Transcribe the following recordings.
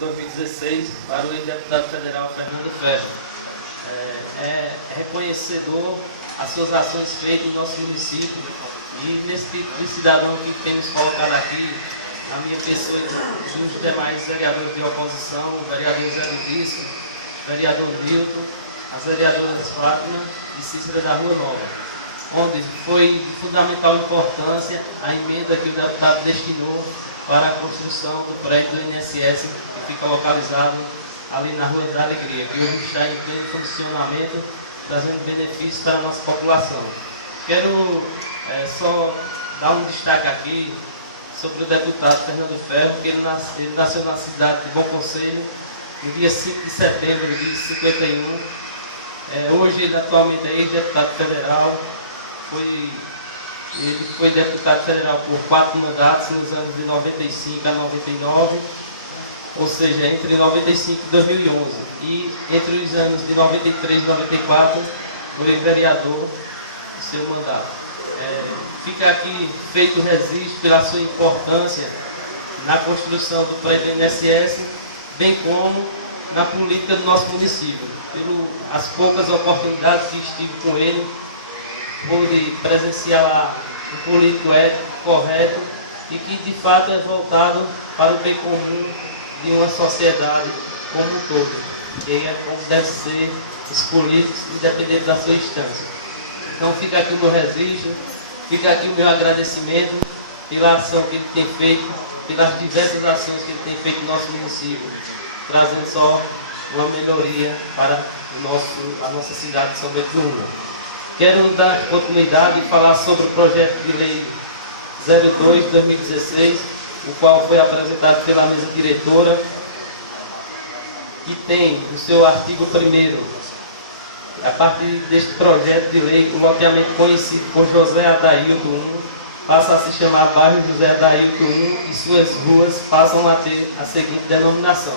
2016 para o ex-deputado federal Fernando Ferro. É reconhecedor as suas ações feitas em nosso município e nesse tipo de cidadão que temos colocado aqui, na minha pessoa e dos demais vereadores de oposição, o vereador Zé Bispo, o vereador Milton, as vereadoras Fátima e Cícera da Rua Nova, onde foi de fundamental importância a emenda que o deputado destinou para a construção do prédio do INSS, que fica localizado ali na Rua da Alegria, que hoje está em pleno funcionamento, trazendo benefícios para a nossa população. Quero só dar um destaque aqui sobre o deputado Fernando Ferro, que ele nasceu na cidade de Bom Conselho, no dia 5 de setembro de 51. Hoje ele atualmente é ex-deputado federal, ele foi deputado federal por 4 mandatos nos anos de 95 a 99, ou seja, entre 95 e 2011. E entre os anos de 93 e 94 foi vereador do seu mandato. Fica aqui feito o registro pela sua importância na construção do prédio do INSS, bem como na política do nosso município. Pelas poucas oportunidades que estive com ele, pude presenciar lá um político ético, correto e que de fato é voltado para o bem comum de uma sociedade como um todo, que é como deve ser os políticos, independente da sua instância. Então fica aqui o meu registro, fica aqui o meu agradecimento pela ação que ele tem feito, pelas diversas ações que ele tem feito no nosso município, trazendo só uma melhoria para a nossa cidade de São Bento do Una. Quero dar continuidade e falar sobre o projeto de lei 02 de 2016, o qual foi apresentado pela mesa diretora, que tem no seu artigo 1º, a partir deste projeto de lei, o loteamento conhecido por José Adailto 1 passa a se chamar bairro José Adailto 1 e suas ruas passam a ter a seguinte denominação.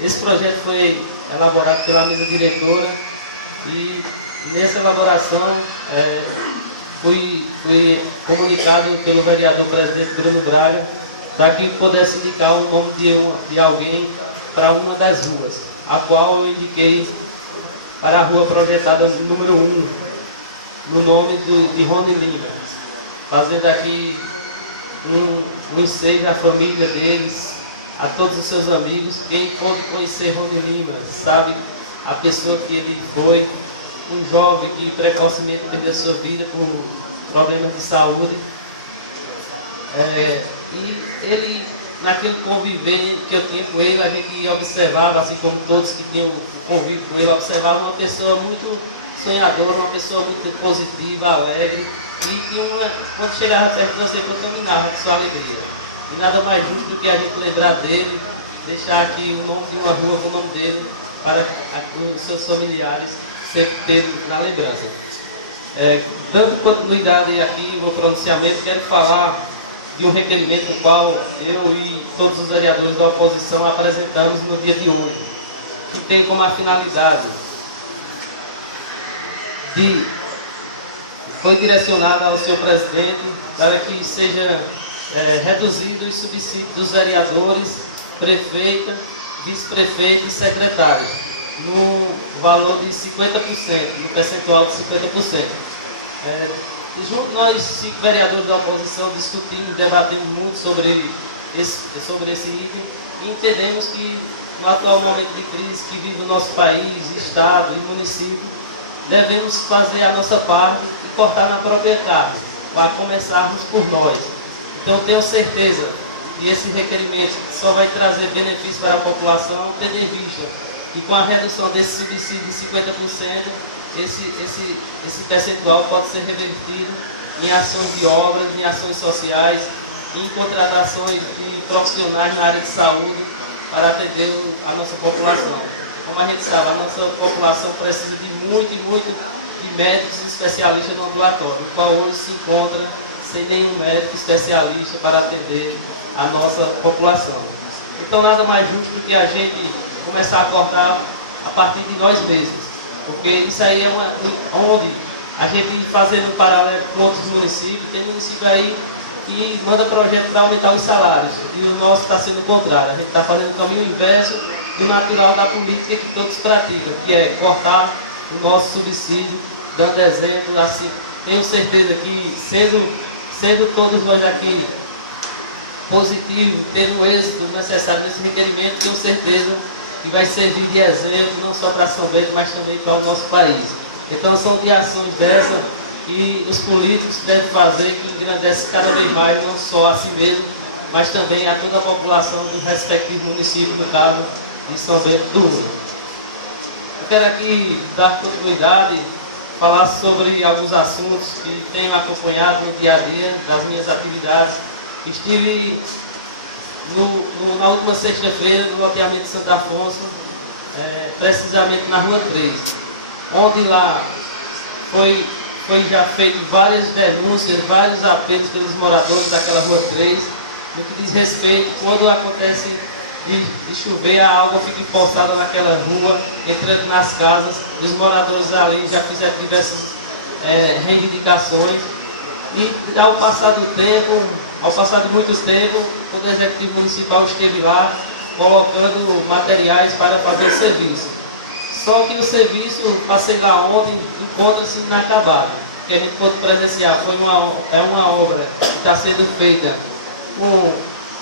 Esse projeto foi elaborado pela mesa diretora e nessa elaboração foi comunicado pelo vereador presidente Bruno Braga para que pudesse indicar o nome de alguém para uma das ruas, a qual eu indiquei para a rua projetada número 1, no nome de Rony Lima, fazendo aqui um ensejo à família deles, a todos os seus amigos. Quem pode conhecer Rony Lima sabe a pessoa que ele foi, um jovem que precocemente perdeu sua vida por problemas de saúde. E ele, naquele convívio que eu tinha com ele, a gente observava, assim como todos que tinham o convívio com ele, observava uma pessoa muito sonhadora, uma pessoa muito positiva, alegre, e que quando chegava perto de você, contaminava de sua alegria. E nada mais justo do que a gente lembrar dele, deixar aqui o nome de uma rua com o nome dele, para os seus familiares sempre terem na lembrança. Dando continuidade aqui no pronunciamento, quero falar de um requerimento no qual eu e todos os vereadores da oposição apresentamos no dia de hoje, que tem como a finalidade foi direcionada ao senhor presidente para que seja reduzido os subsídios dos vereadores, prefeita, vice-prefeito e secretários, no valor de 50%, no percentual de 50%. Nós, 5 vereadores da oposição, discutimos, debatemos muito sobre esse item e entendemos que no atual momento de crise que vive o nosso país, estado e município, devemos fazer a nossa parte e cortar na própria carne, para começarmos por nós. Então tenho certeza que esse requerimento só vai trazer benefícios para a população, tendo em vista que com a redução desse subsídio de 50%, esse percentual pode ser revertido em ações de obras, em ações sociais, em contratações de profissionais na área de saúde para atender a nossa população. Como a gente sabe, a nossa população precisa de muito de médicos e especialistas no ambulatório, o qual hoje se encontra sem nenhum médico especialista para atender a nossa população. Então nada mais justo do que a gente começar a cortar a partir de nós mesmos, porque isso aí é onde a gente fazendo um paralelo com outros municípios, tem município aí e manda projeto para aumentar os salários. E o nosso está sendo o contrário. A gente está fazendo o caminho inverso do natural da política que todos praticam, que é cortar o nosso subsídio, dando exemplo. Assim, tenho certeza que, sendo todos nós aqui positivos, tendo o êxito necessário nesse requerimento, tenho certeza que vai servir de exemplo não só para São Bento, mas também para o nosso país. Então são de ações dessas que os políticos devem fazer, que engrandece cada vez mais, não só a si mesmo, mas também a toda a população dos respectivos municípios, no caso de São Bento do Una. Eu quero aqui dar continuidade, falar sobre alguns assuntos que tenho acompanhado no dia a dia das minhas atividades. Estive na última sexta-feira no loteamento de Santo Afonso, precisamente na Rua 3, onde lá foi já feito várias denúncias, vários apelos pelos moradores daquela Rua 3, no que diz respeito, quando acontece de chover, a água fica empoçada naquela rua, entrando nas casas, e os moradores ali já fizeram diversas reivindicações, e ao passar de muitos tempos, o Executivo Municipal esteve lá, colocando materiais para fazer o serviço. Só que o serviço, passei lá ontem, encontra-se inacabado. O que a gente pôde presenciar é uma obra que está sendo feita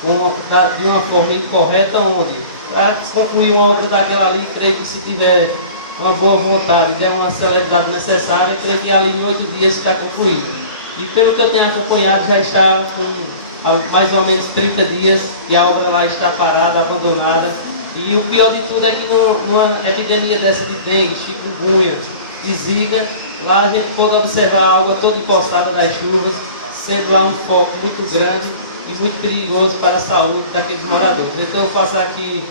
de uma forma incorreta, onde, para concluir uma obra daquela ali, creio que se tiver uma boa vontade, der uma celeridade necessária, creio que ali em 8 dias está concluído. E pelo que eu tenho acompanhado, já está com mais ou menos 30 dias e a obra lá está parada, abandonada. E o pior de tudo é que numa epidemia dessa de dengue, chikungunya, de zika, lá a gente pode observar a água toda empoçada das chuvas, sendo lá um foco muito grande e muito perigoso para a saúde daqueles moradores. Então eu faço aqui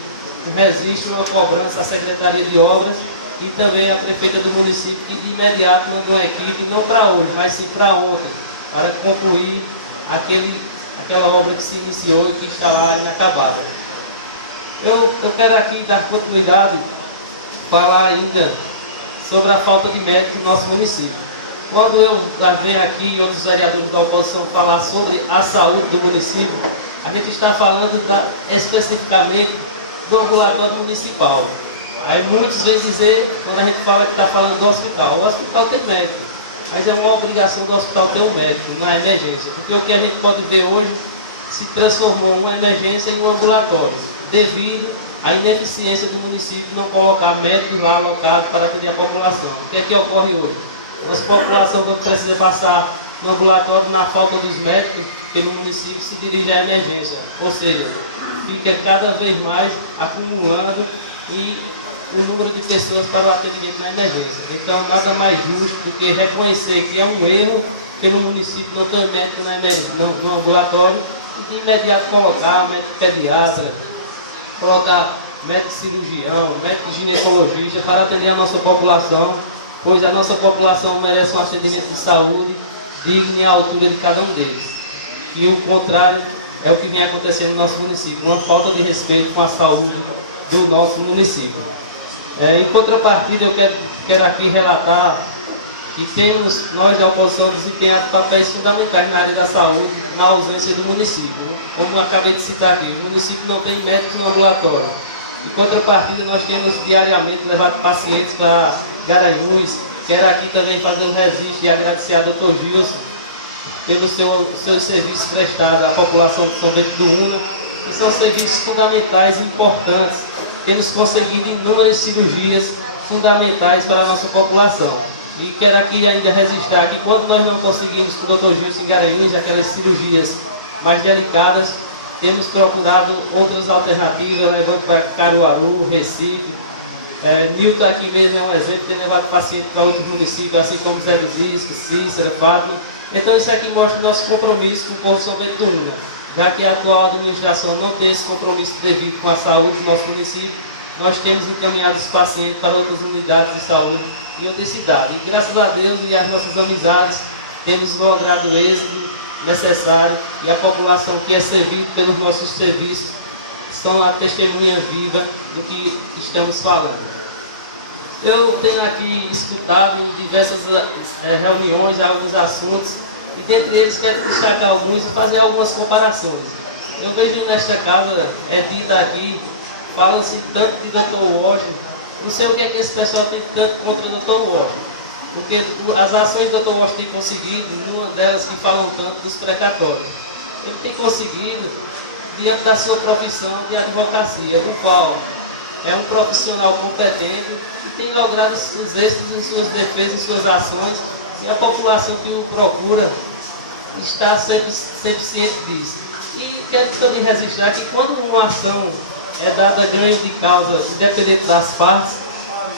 um registro, uma cobrança à Secretaria de Obras e também à Prefeita do município, que de imediato mandou uma equipe, não para hoje, mas sim para ontem, para concluir aquela obra que se iniciou e que está lá inacabada. Eu quero aqui dar continuidade, falar ainda sobre a falta de médico no nosso município. Quando eu venho aqui e outros vereadores da oposição falar sobre a saúde do município, a gente está falando especificamente do ambulatório municipal. Aí muitos vêm dizer, quando a gente fala que está falando do hospital, o hospital tem médico, mas é uma obrigação do hospital ter um médico na emergência, porque o que a gente pode ver hoje se transformou uma emergência em um ambulatório, devido à ineficiência do município não colocar médicos lá alocados para atender a população. O que é que ocorre hoje? Nossa população, quando precisa passar no ambulatório, na falta dos médicos, que no município se dirige à emergência, ou seja, fica cada vez mais acumulando e o número de pessoas para o atendimento na emergência. Então, nada mais justo do que reconhecer que é um erro que no município não tem médico no ambulatório e de imediato colocar médico pediatra, colocar médico cirurgião, médico ginecologista para atender a nossa população, pois a nossa população merece um atendimento de saúde digno e à altura de cada um deles. E o contrário é o que vem acontecendo no nosso município, uma falta de respeito com a saúde do nosso município. Em contrapartida, eu quero aqui relatar que temos, nós da oposição, desempenhado papéis fundamentais na área da saúde, na ausência do município. Como eu acabei de citar aqui, o município não tem médicos no ambulatório. Em contrapartida, nós temos diariamente levado pacientes para Garanhuns. Quero aqui também fazer um registro e agradecer ao Dr. Gilson pelos seus serviços prestados à população de São Bento do Una, que são serviços fundamentais e importantes, temos conseguido inúmeras cirurgias fundamentais para a nossa população. E quero aqui ainda registrar que quando nós não conseguimos com o Dr. Gilson em Garanhuns aquelas cirurgias mais delicadas, temos procurado outras alternativas, levando para Caruaru, Recife. Nilton aqui mesmo é um exemplo, tem levado paciente para outros municípios, assim como Zé do Disco, Cícera, Fátima. Então isso aqui mostra o nosso compromisso com o povo de São Bento do Una. Já que a atual administração não tem esse compromisso devido com a saúde do nosso município, nós temos encaminhado os pacientes para outras unidades de saúde em outras cidades. E graças a Deus e às nossas amizades, temos logrado o êxito necessário e a população que é servida pelos nossos serviços são a testemunha viva do que estamos falando. Eu tenho aqui escutado em diversas reuniões alguns assuntos e dentre eles quero destacar alguns e fazer algumas comparações. Eu vejo nesta casa, é dita aqui, fala-se tanto de Dr. Washington, não sei o que é que esse pessoal tem tanto contra o Dr. Washington, porque as ações do Dr. Washington tem conseguido, uma delas que falam tanto dos precatórios, ele tem conseguido, diante da sua profissão de advocacia, o qual é um profissional competente e tem logrado os êxitos em suas defesas, em suas ações, e a população que o procura está sempre ciente disso. E quero também registrar que quando uma ação é dada ganho de causa, independente das partes,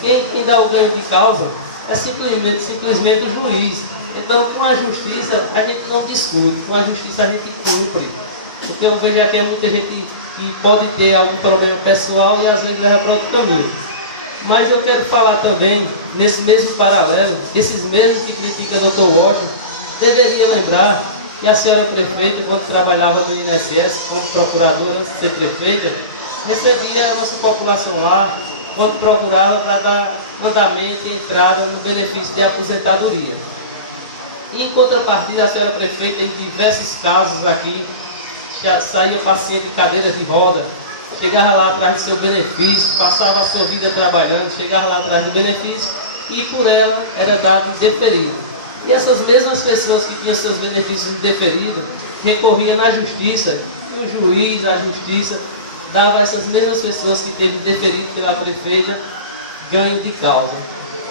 quem dá o ganho de causa é simplesmente o juiz. Então, com a justiça, a gente não discute, com a justiça a gente cumpre. Porque eu vejo aqui muita gente que pode ter algum problema pessoal e às vezes leva para outro caminho. Mas eu quero falar também, nesse mesmo paralelo, esses mesmos que criticam o Dr. Washington, deveria lembrar que a senhora prefeita, quando trabalhava no INSS, como procuradora, ser prefeita, recebia a nossa população lá, quando procurava para dar andamento e entrada no benefício de aposentadoria. E em contrapartida, a senhora prefeita, em diversos casos aqui, já saía paciente de cadeiras de roda, chegava lá atrás do seu benefício, passava a sua vida trabalhando, chegava lá atrás do benefício e por ela era dado indeferido. E essas mesmas pessoas que tinham seus benefícios indeferidos recorriam na justiça e o juiz, a justiça, dava a essas mesmas pessoas que teve indeferido pela prefeita ganho de causa.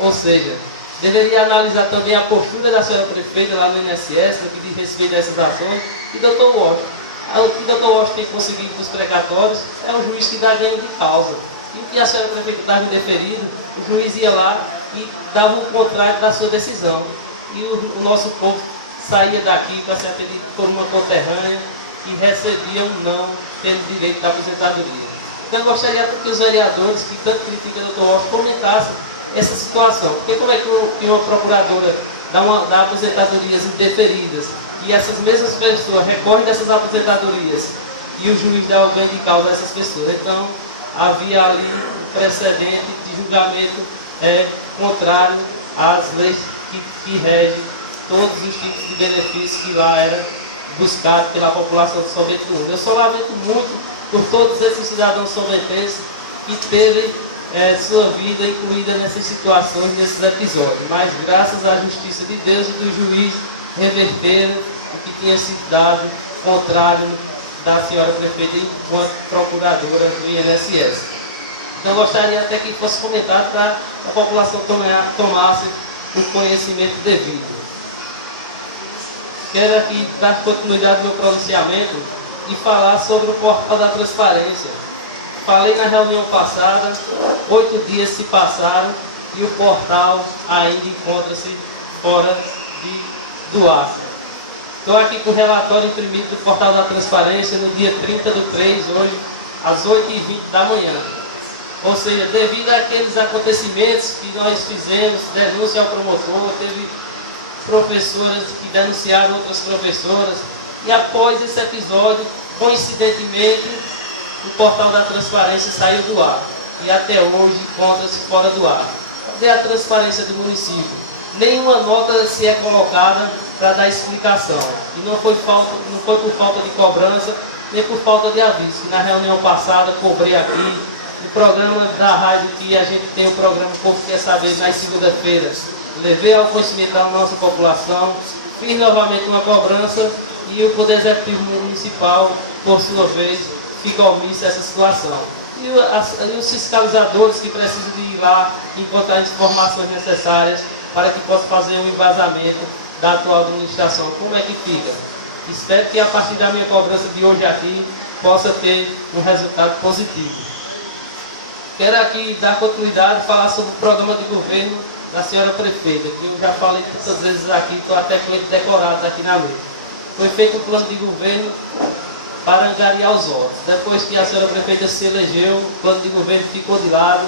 Ou seja, deveria analisar também a postura da senhora prefeita lá no INSS, no que diz respeito a essas ações, e Dr. Washington. O que o Dr. Washington tem conseguido dos precatórios é o juiz que dá ganho de causa. E o que a senhora prefeita estava indeferido, o juiz ia lá e dava o contrário da sua decisão. E o nosso povo saía daqui para ser atendido por uma conterrânea e recebia um não tendo direito da aposentadoria. Então eu gostaria que os vereadores que tanto criticam o Dr. Washington comentassem essa situação. Porque como é que uma procuradora dá aposentadorias indeferidas e essas mesmas pessoas recorrem dessas aposentadorias e o juiz dá o ganho de causa a essas pessoas? Então havia ali um precedente de julgamento contrário às leis que regem todos os tipos de benefícios que lá era buscado pela população de São Bento do Una. Eu só lamento muito por todos esses cidadãos sobentenses que teve sua vida incluída nessas situações, nesses episódios. Mas graças à justiça de Deus e do juiz reverteram o que tinha sido dado contrário da senhora prefeita enquanto procuradora do INSS. Então eu gostaria até que fosse comentado para a população tomasse o conhecimento devido. Quero aqui dar continuidade ao meu pronunciamento e falar sobre o portal da transparência. Falei na reunião passada, 8 dias se passaram e o portal ainda encontra-se fora do ar. Estou aqui com o relatório imprimido do portal da transparência no dia 30/3, hoje, às 8h20 da manhã. Ou seja, devido àqueles acontecimentos que nós fizemos, denúncia ao promotor, teve professoras que denunciaram outras professoras, e após esse episódio, coincidentemente, o portal da transparência saiu do ar e até hoje encontra-se fora do ar. Cadê a transparência do município? Nenhuma nota se é colocada para dar explicação. E não foi por falta de cobrança, nem por falta de aviso. Que na reunião passada cobrei aqui, no programa da rádio que a gente tem o programa O Povo Quer Saber nas segunda-feiras. Levei ao conhecimento da nossa população, fiz novamente uma cobrança e o Poder Executivo Municipal, por sua vez, fica omisso a essa situação. E os fiscalizadores que precisam de ir lá encontrar informações necessárias para que possa fazer um embasamento da atual administração. Como é que fica? Espero que a partir da minha cobrança de hoje aqui possa ter um resultado positivo. Quero aqui dar continuidade e falar sobre o programa de governo da senhora prefeita, que eu já falei tantas vezes aqui, estou até com ele decorado aqui na mesa. Foi feito um plano de governo para angariar os votos. Depois que a senhora prefeita se elegeu, o plano de governo ficou de lado,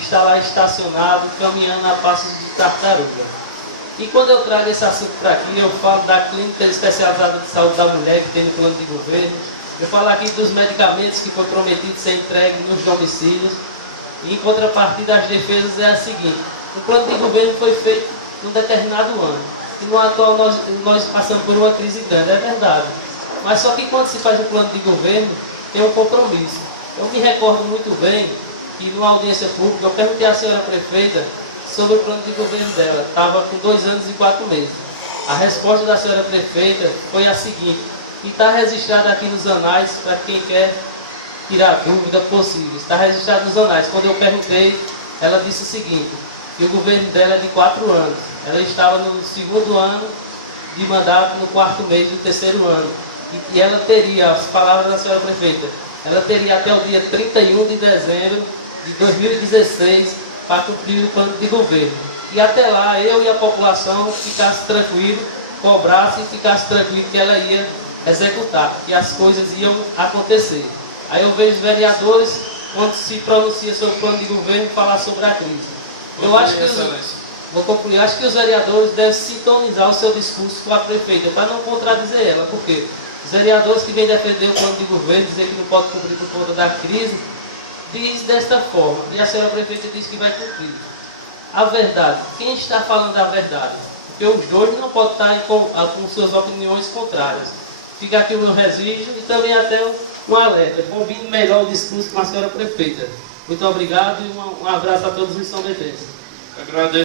está lá estacionado, caminhando a passos de tartaruga. E quando eu trago esse assunto para aqui, eu falo da clínica especializada de saúde da mulher que tem no plano de governo, eu falo aqui dos medicamentos que foi prometido ser entregue nos domicílios, e em contrapartida as defesas é a seguinte: o plano de governo foi feito num determinado ano. que no atual nós passamos por uma crise grande, é verdade. Mas só que quando se faz o plano de governo, tem um compromisso. Eu me recordo muito bem que numa audiência pública eu perguntei à senhora prefeita sobre o plano de governo dela. Estava com 2 anos e 4 meses. A resposta da senhora prefeita foi a seguinte, que está registrada aqui nos anais, para quem quer tirar dúvida possível. Está registrado nos anais. Quando eu perguntei, ela disse o seguinte, que o governo dela é de 4 anos. Ela estava no 2º ano de mandato, no 4º mês do 3º ano. E ela teria, as palavras da senhora prefeita, ela teria até o dia 31 de dezembro de 2016 para cumprir o plano de governo. E até lá, eu e a população ficasse tranquilo, cobrasse e ficasse tranquilo que ela ia executar, que as coisas iam acontecer. Aí eu vejo os vereadores, quando se pronuncia sobre o plano de governo, falar sobre a crise. Eu acho que vou concluir, acho que os vereadores devem sintonizar o seu discurso com a prefeita, para não contradizer ela, porque os vereadores que vêm defender o plano de governo, dizer que não pode cumprir por conta da crise, diz desta forma, e a senhora prefeita diz que vai cumprir. A verdade, quem está falando a verdade? Porque os dois não podem estar com suas opiniões contrárias. Fica aqui o meu registro e também até um alerta. Combine melhor o discurso com a senhora prefeita. Muito obrigado e um abraço a todos os são-betenses. Agradeço.